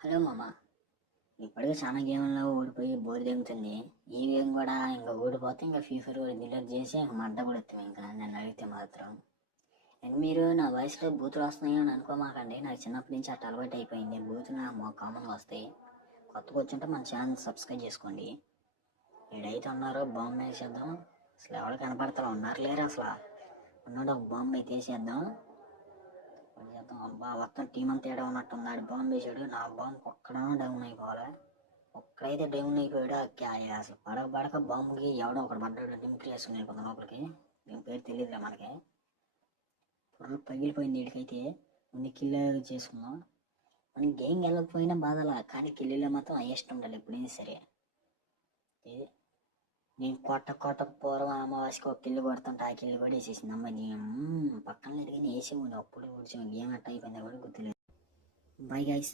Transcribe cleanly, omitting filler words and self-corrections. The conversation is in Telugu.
హలో మామ. ఇప్పటికే చాలా గేమ్లో ఓడిపోయి బోర్ దిగుతుంది. ఈ గేమ్ కూడా ఇంకా ఓడిపోతే ఇంకా ఫీఫర్ కూడా డిలీట్ చేసి ఇంకా మంట కొడుతుంది. ఇంకా నన్ను అడిగితే మాత్రం అండ్ మీరు నా వయసులో బూతులు వస్తున్నాయి అని అనుకోమాకండి. నాకు చిన్నప్పటి నుంచి అట్లా అలవాటు అయిపోయింది. బూతులు నాకు కామన్గా వస్తాయి. కొత్తగా వచ్చుంటే మన ఛానల్ సబ్స్క్రైబ్ చేసుకోండి. ఏడైతే ఉన్నారో బాంబు వేసేద్దాం. అసలు ఎవరు కనపడతా ఉన్నారు లేరు. అసలు ఉన్నాడు ఒక బాంబు అయితే వేసేద్దాం. అబ్బా మొత్తం టీం అంతా ఏడా ఉన్నట్టు ఉన్నాడు. బాంబు వేసాడు. నా బాంబు ఒక్కడో డౌన్ అయిపోవాలి. ఒక్కడైతే డౌన్ అయిపోయాడు. అసలు పడక బాంబుకి ఎవడో ఒకడు పడ్డాడు. డింపులు వేసుకుని కొంత లోపలికి. దీని పేరు తెలియదులే మనకి. పొరలు పగిలిపోయింది. వీడికైతే ముందు కిల్ చేసుకున్నాం. మనకి గేమ్ వెళ్ళకపోయినా బాధలా, కానీ కిల్లులో మాత్రం హైయెస్ట్ ఉండాలి ఎప్పుడైనా సరే. నేను కొట్ట పూర్వం అమావాస్యకి ఒక కిల్లు కొడుతుంటే ఆ కిల్లు కూడా వేసేసింది అమ్మాయి. నేను పక్కన ఎదిగిన వేసి అప్పుడు గేమ్ అట్ట అయిపోయింది కూడా గుర్తులేదు. Bye guys.